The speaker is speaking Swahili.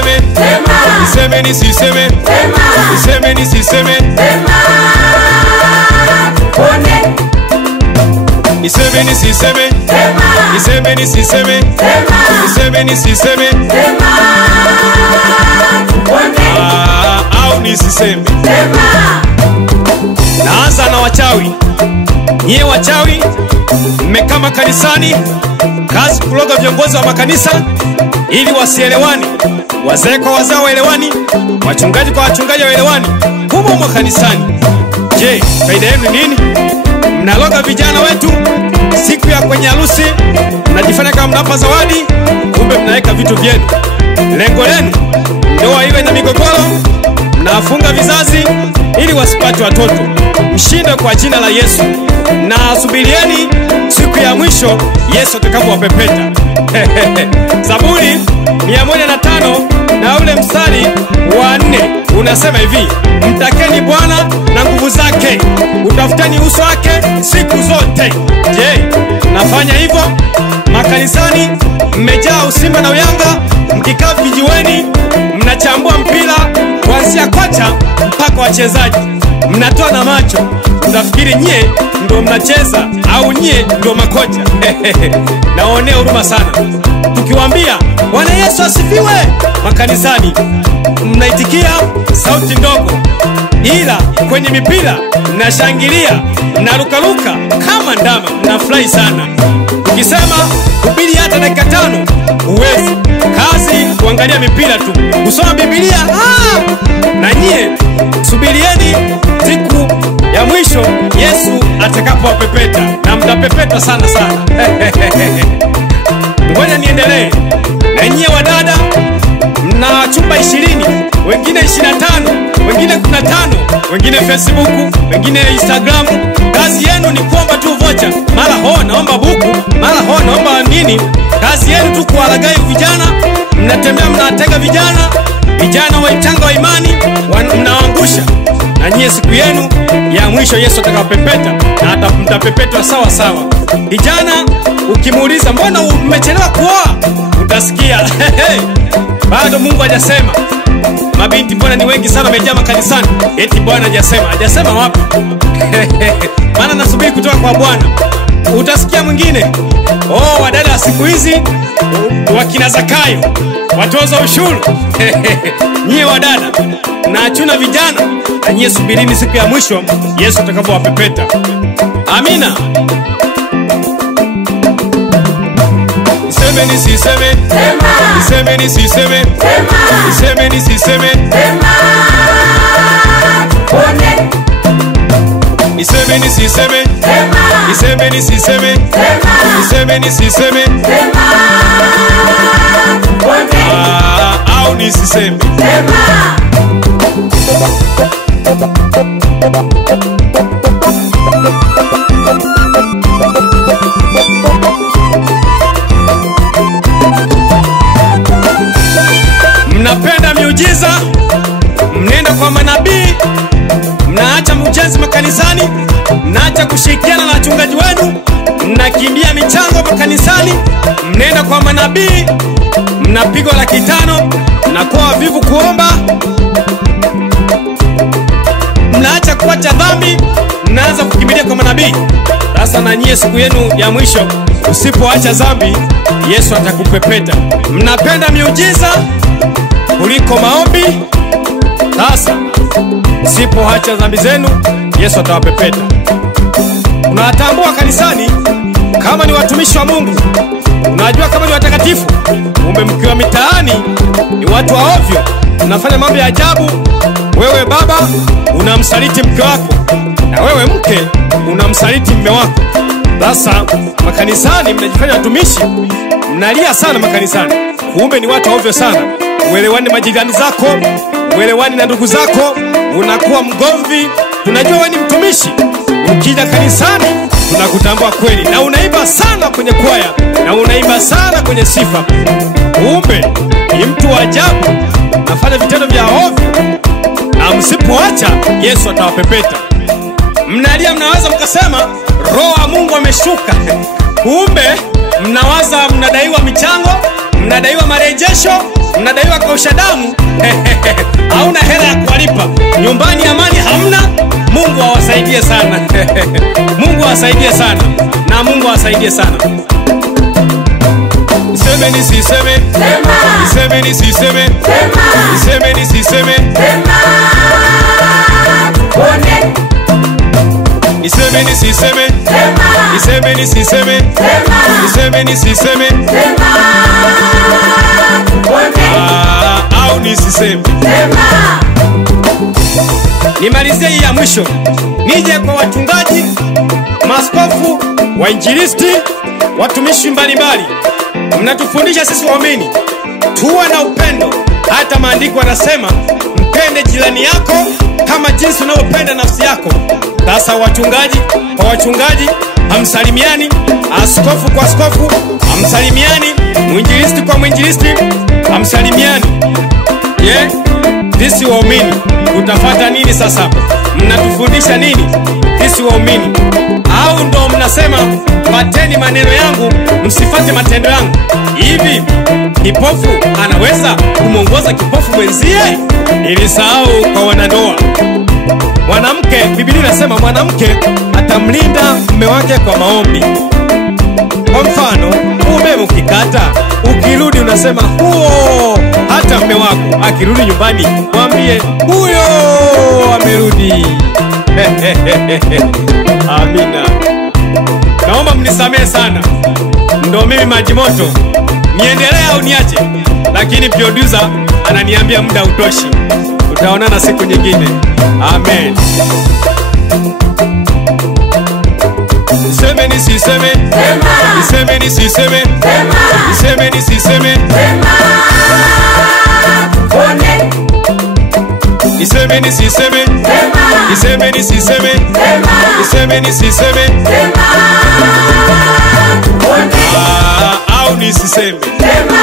nisiseme, niseme nisiseme, niseme nisiseme, niseme nisiseme, niseme nisiseme, niseme nisiseme, au nisiseme. Naanza na wachawi. Nyie wachawi mmekama kanisani, kazi kuloga viongozi wa makanisa ili wasielewani, wazee kwa wazee waelewani, wachungaji kwa wachungaji waelewani humo kanisani. Je, faida yenu nini? Mnaloga vijana wetu siku ya kwenye harusi, mnajifanya kama mnapa zawadi, kumbe mnaweka vitu vyenu. Lengo lenu ndoa iwe na migogoro, mnafunga vizazi ili wasipate watoto. Mshinde kwa jina la Yesu, na subirieni siku ya mwisho Yesu atakapowapepeta. Zaburi 105 na ule mstari wa 4 unasema hivi: mtakeni Bwana na nguvu zake, utafuteni uso wake siku zote. Je, nafanya hivyo? Makanisani mmejaa usimba na uyanga, mkikaa vijiweni mnachambua mpira kuanzia kocha mpaka wachezaji, mnatoa na macho, mtafikiri nyie ndio mnacheza au nyie ndio makocha. Naonea huruma sana. Tukiwaambia Bwana Yesu asifiwe makanisani, mnaitikia sauti ndogo, ila kwenye mipira mnashangilia, mnarukaruka kama ndama, mnafurahi sana. Ukisema hubiri hata dakika 5 uwezi, kazi kuangalia mipira tu, kusoma Biblia. Na nyie subirieni siku ya mwisho Yesu atakapowapepeta, na mtapepeta sana sana. Ngoja niendelee. Na nyie wadada mna chumba 20, wengine 25, wengine 15, wengine Facebook, wengine Instagram. Kazi yenu ni kuomba tu vocha, mara ho naomba buku, mara ho naomba nini. Kazi yenu tu kuwalagai vijana, mnatembea mnatega vijana waitanga wa imani, mnaangusha. Na nyie siku yenu ya mwisho Yesu atakapepeta, na mtapepetwa sawa sawa. Vijana ukimuuliza mbona umechelewa kuoa, utasikia bado Mungu hajasema. Mabinti mbona ni wengi sana wamejaa makanisani, eti Bwana hajasema. Hajasema wapi? Maana nasubiri kutoka kwa Bwana. Utasikia mwingine, wadada siku hizi wakina Zakayo watoza ushuru. Nyie wadada na achuna vijana, na nyie subirini siku ya mwisho Yesu atakapowapepeta. Amina. Niseme nisiseme, niseme nisiseme, niseme nisiseme, niseme nisiseme, niseme nisiseme, niseme nisiseme, au nisiseme. Mnapenda miujiza, mnenda kwa manabii, mnaacha mjenzi makanisani, mnaacha kushirikiana na wachungaji wenu, mnakimbia michango makanisani, mnenda kwa manabii, mnapigwa 500, mnakuwa wavivu kuomba, mnaacha kuacha dhambi, mnaanza kukimbilia kwa manabii. Sasa na nyie siku yenu ya mwisho, usipoacha dhambi Yesu atakupepeta. Mnapenda miujiza kuliko maombi, sasa usipoacha dhambi zenu Yesu atawapepeta. Unatambua kanisani kama ni watumishi wa Mungu, unajua kama ni watakatifu, kumbe mkiwa mitaani ni watu wa ovyo, unafanya mambo ya ajabu. Wewe baba unamsaliti mke wako, na wewe mke unamsaliti mume wako. Sasa makanisani mnajifanya watumishi, mnalia sana makanisani, kumbe ni watu ovyo sana. Uelewani majirani zako, uelewani na ndugu zako, unakuwa mgomvi. Tunajua wewe ni mtumishi, ukija kanisani tunakutambua kweli, na unaimba sana kwenye kwaya, na unaimba sana kwenye sifa, kumbe ni mtu wa ajabu, nafanya vitendo vya ovyo. Na msipoacha Yesu atawapepeta. Mnalia, mnawaza mkasema Roho wa Mungu ameshuka, kumbe mnawaza mnadaiwa michango, mnadaiwa marejesho, mnadaiwa kausha damu, hauna hela ya kuwalipa, nyumbani amani hamna. Mungu awasaidie sana. Mungu awasaidie sana, na Mungu awasaidie sana. Niseme nisiseme, sema. Niseme nisiseme, Sema. Niseme nisiseme, Sema. Tuone. Niseme nisiseme, Sema. Niseme nisiseme, Sema. Niseme nisiseme, Sema. Tuone. au nisiseme. Sema. Nimalizie hii ya mwisho, nije kwa wachungaji, maaskofu, wainjilisti, watumishi mbalimbali. Mnatufundisha sisi waamini tuwe na upendo. Hata maandiko yanasema mpende jirani yako kama jinsi unavyopenda nafsi yako. Sasa wachungaji kwa wachungaji hamsalimiani, askofu kwa askofu hamsalimiani, mwinjilisti kwa mwinjilisti hamsalimiani. Sisi waumini utafata nini sasa? Mnatufundisha nini sisi waumini? Au ndo mnasema fateni maneno yangu msifate matendo yangu? Hivi kipofu anaweza kumwongoza kipofu mwenzie? Nilisahau kwa wanandoa. Mwanamke, Biblia inasema mwanamke atamlinda mume wake kwa maombi. Kwa mfano, umeme ukikata, ukirudi unasema huo. Hata mume wako akirudi nyumbani mwambie huyo amerudi. Amina. Naomba mnisamehe sana, ndo mimi maji moto. Niendelee au niache? Lakini producer ananiambia muda utoshi. Tutaonana siku nyingine. Amen. Niseme nisiseme, Sema. Niseme nisiseme, Sema. Niseme nisiseme, Sema. Tuone. Niseme nisiseme, Sema. Niseme nisiseme, Sema. Niseme nisiseme, Sema. Tuone. au nisiseme. Sema.